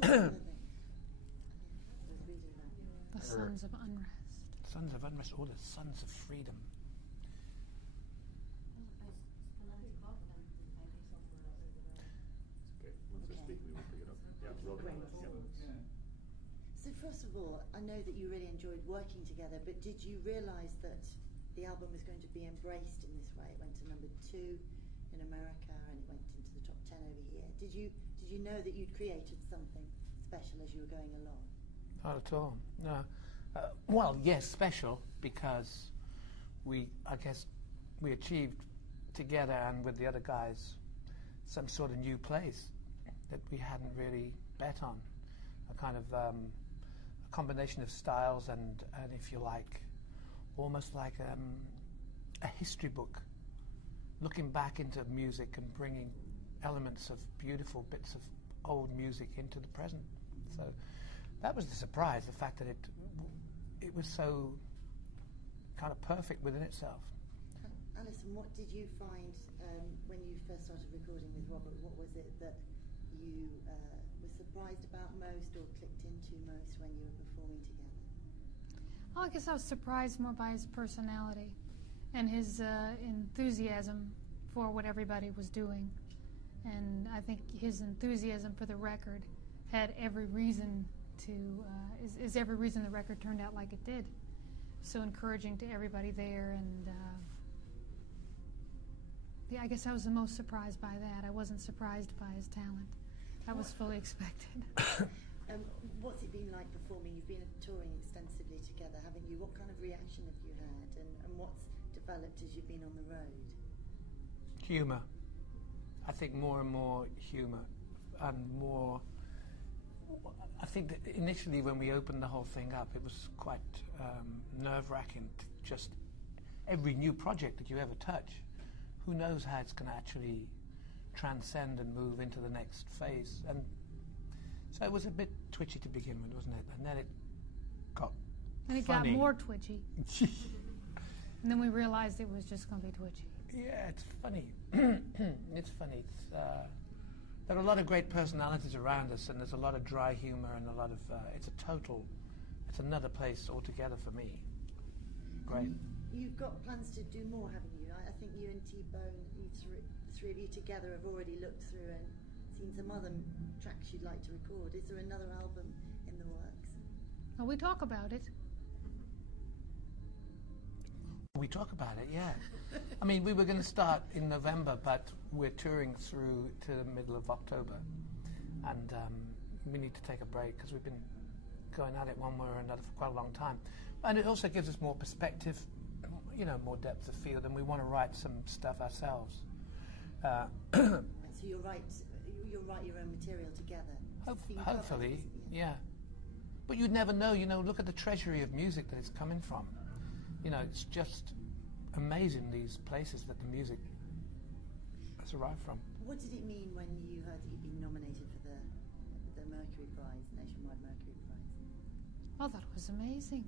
The Sons of Unrest. Sons of Unrest, or the Sons of Freedom. Okay, once they speak, we will pick it up. Yeah, welcome. So first of all, I know that you really enjoyed working together, but did you realise that the album was going to be embraced in this way? It went to #2 in America and it went into the top 10 over here. Did you know that you'd created something special as you were going along? Not at all, no. Well, yes, special, because I guess we achieved together and with the other guys some sort of new place that we hadn't really bet on. A kind of a combination of styles and if you like, almost like a history book, looking back into music and bringing elements of beautiful bits of old music into the present. So that was the surprise, the fact that it was so kind of perfect within itself. Alison, what did you find when you first started recording with Robert? What was it that you were surprised about most or clicked into most when you were performing together? Well, I guess I was surprised more by his personality and his enthusiasm for what everybody was doing. And I think his enthusiasm for the record had every reason to, is every reason the record turned out like it did. So encouraging to everybody there, and yeah, I guess I was the most surprised by that. I wasn't surprised by his talent. That was fully expected. What's it been like performing? You've been touring extensively together, haven't you? What kind of reaction have you had, and what's developed as you've been on the road? Humour. I think more and more humour, and more. I think that initially when we opened the whole thing up, it was quite nerve-wracking. Just every new project that you ever touch, who knows how it's going to actually transcend and move into the next phase. And so it was a bit twitchy to begin with, wasn't it? And then it got funny. Got more twitchy. And then we realized it was just going to be twitchy. Yeah, it's funny. It's funny. There are a lot of great personalities around us, and there's a lot of dry humour and a lot of. It's another place altogether for me. Great. You've got plans to do more, haven't you? I think you and T-Bone, the three of you together, have already looked through and seen some other tracks you'd like to record. Is there another album in the works? Well, we talk about it. We talk about it, yeah. I mean, we were going to start in November, but we're touring through to the middle of October. And we need to take a break because we've been going at it one way or another for quite a long time. And it also gives us more perspective, you know, more depth of field, and we want to write some stuff ourselves. So you'll write your own material together? Hopefully, yeah. But you'd never know, you know, look at the treasury of music that it's coming from. You know, it's just amazing, these places that the music has arrived from. What did it mean when you heard that you'd been nominated for the Mercury Prize, Nationwide Mercury Prize? Oh, that was amazing.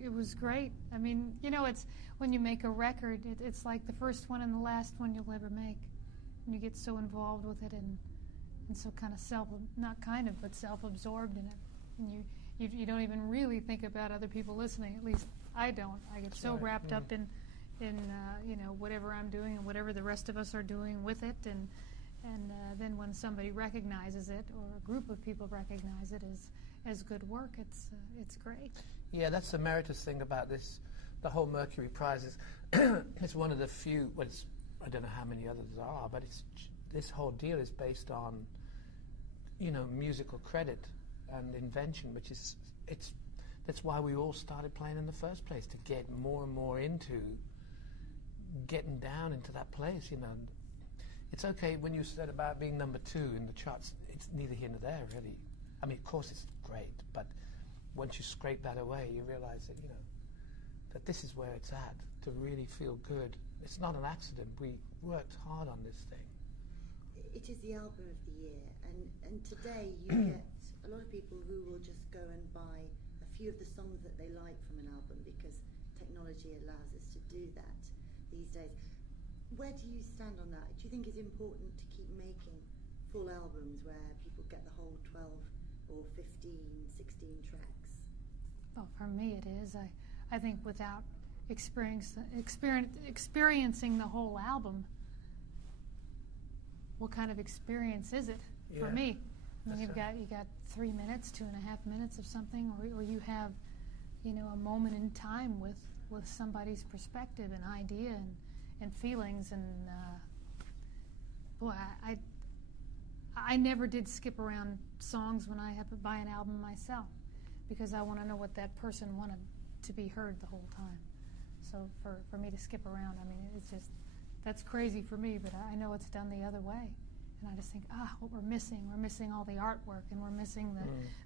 It was great. I mean, you know, it's when you make a record, it's like the first one and the last one you'll ever make. And you get so involved with it and so kind of not kind of, but self-absorbed in it. And you don't even really think about other people listening. At least I don't. I get so wrapped up in you know, whatever I'm doing and whatever the rest of us are doing with it, and then when somebody recognizes it or a group of people recognize it as good work, it's great. Yeah, that's the meritorious thing about this. The whole Mercury Prize is it's one of the few. Well, I don't know how many others there are, but this whole deal is based on, you know, musical credit and invention, which is that's why we all started playing in the first place, to get more and more into getting down into that place, you know. It's okay when you said about being #2 in the charts, it's neither here nor there, really. I mean, of course it's great, but once you scrape that away, you realize that, you know, that this is where it's at, to really feel good. It's not an accident. We worked hard on this thing. It is the album of the year, and today you get a lot of people who will just go and buy a few of the songs that they like from an album because technology allows us to do that these days. Where do you stand on that? Do you think it's important to keep making full albums where people get the whole 12 or 15, 16 tracks? Well, for me it is. I think without experiencing the whole album, what kind of experience is it for me? I mean, you got 3 minutes, 2.5 minutes of something, or you have, a moment in time with somebody's perspective and idea and feelings, and boy, I never did skip around songs when I had to buy an album myself, because I want to know what that person wanted to be heard the whole time. So for me to skip around, I mean, it's just, that's crazy for me, but I know it's done the other way. And I just think, what we're missing all the artwork, and we're missing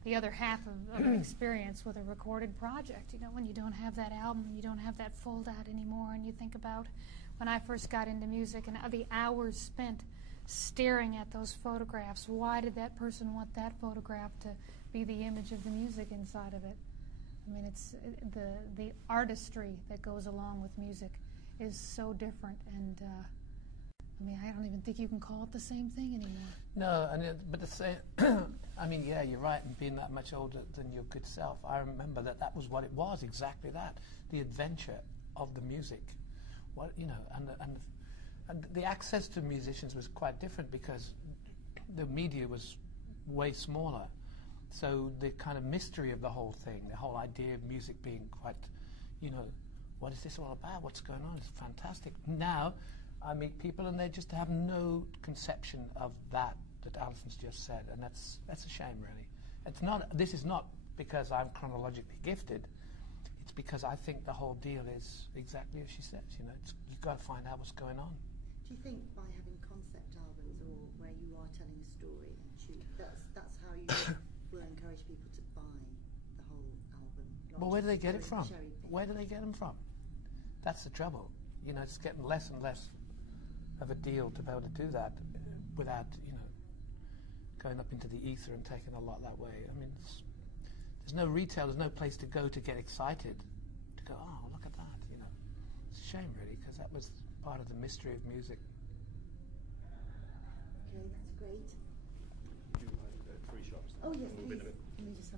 the other half of an experience with a recorded project. When you don't have that album, you don't have that fold out anymore, and you think about when I first got into music and the hours spent staring at those photographs. Why did that person want that photograph to be the image of the music inside of it? I mean, it's the artistry that goes along with music is so different, and I mean, I don't even think you can call it the same thing anymore. No, but the same. I mean, yeah, you're right. And being that much older than your good self, I remember that was what it was. Exactly that. The adventure of the music. And the access to musicians was quite different because the media was way smaller. So the kind of mystery of the whole thing, the whole idea of music being quite, what is this all about? What's going on? It's fantastic. Now, I meet people and they just have no conception of that Alison's just said, and that's a shame, really. It's not. This is not because I'm chronologically gifted. It's because I think the whole deal is exactly as she says. You've got to find out what's going on. Do you think by having concept albums, or where you are telling a story and that's how you will encourage people to buy the whole album? Well, where do they get it from? Where do they get them from? That's the trouble. It's getting less and less of a deal to be able to do that without, going up into the ether and taking a lot that way. I mean, there's no retail, there's no place to go to get excited, to go, oh, look at that, It's a shame, really, because that was part of the mystery of music. Okay, that's great. Would you like 3 shots? Oh, yes, We'll be in a please. bit. Let me just have